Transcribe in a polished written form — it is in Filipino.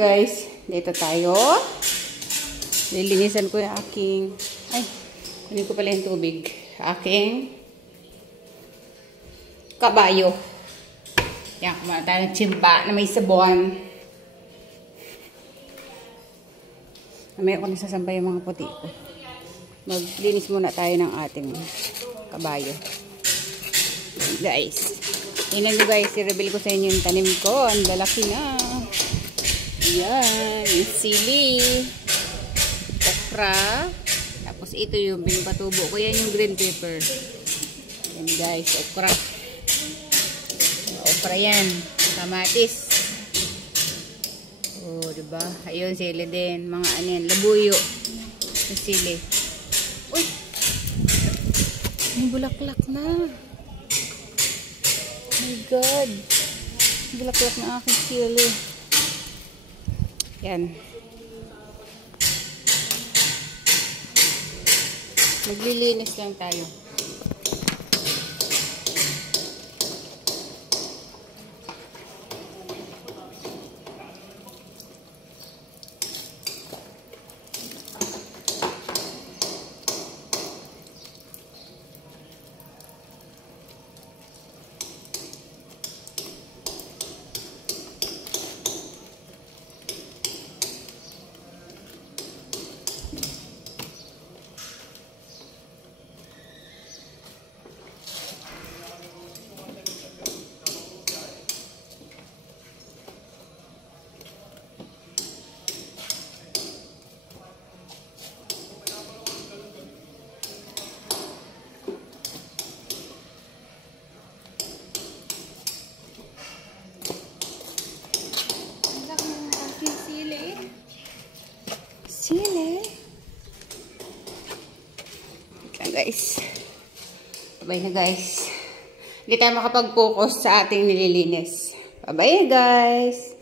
guys, dito tayo. Lilinisan ko yung aking, kunin ko pala yung tubig. Aking kabayo. Yan, kumain tayo ng tsimba na may sabon. Mamaya ko nasasampay yung mga puti ko. Maglinis muna tayo ng ating kabayo. Guys, tingnan nyo guys, i-reveal ko sa inyo yung tanim ko. Ang lalaki na. Yan, yung sili, okra. Tapos ito yung pinapatubo ko. Yan yung green pepper. Yan guys, okra. Okra yan. Kamatis. Oh, diba? Ayun, sili din. Mga ano yan, labuyo. Yung sili. Uy! May bulaklak na. Oh my God. Bulaklak na aking sili. Yan. Maglilinis lang tayo. Sili. Ito guys. Bye na guys. Hindi tayo makapag-focus sa ating nililinis. Bye-bye guys.